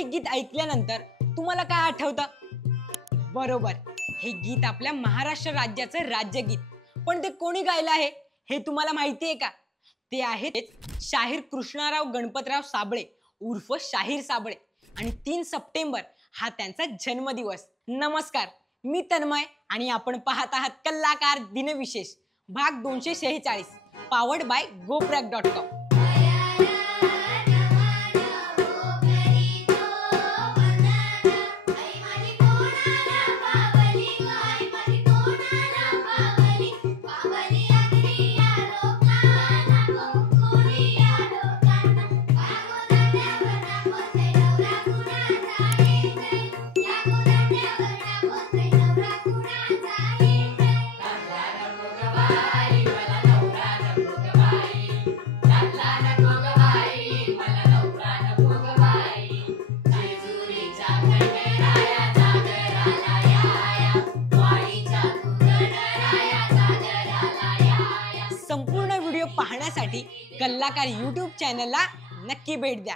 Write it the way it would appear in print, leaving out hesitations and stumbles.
हे गीत ऐकल्यानंतर तुम्हाला काय आठवतं? बरोबर, हे गीत आपल्या महाराष्ट्र राज्याचं राज्यगीत. पण ते कोणी गायलं आहे हे तुम्हाला माहिती आहे का? ते आहेत शाहीर कृष्णराव गणपतराव साबळे उर्फ शाहीर साबळे. आणि 3 सप्टेंबर हा त्यांचा जन्मदिवस. नमस्कार, मी तन्मय आणि आपण पाहत आहात कलाकार दिनविशेष भाग 246 पॉवर्ड बाय goprag.com. संपूर्ण व्हिडिओ पाहण्यासाठी कलाकार YouTube चॅनलला नक्की भेट द्या.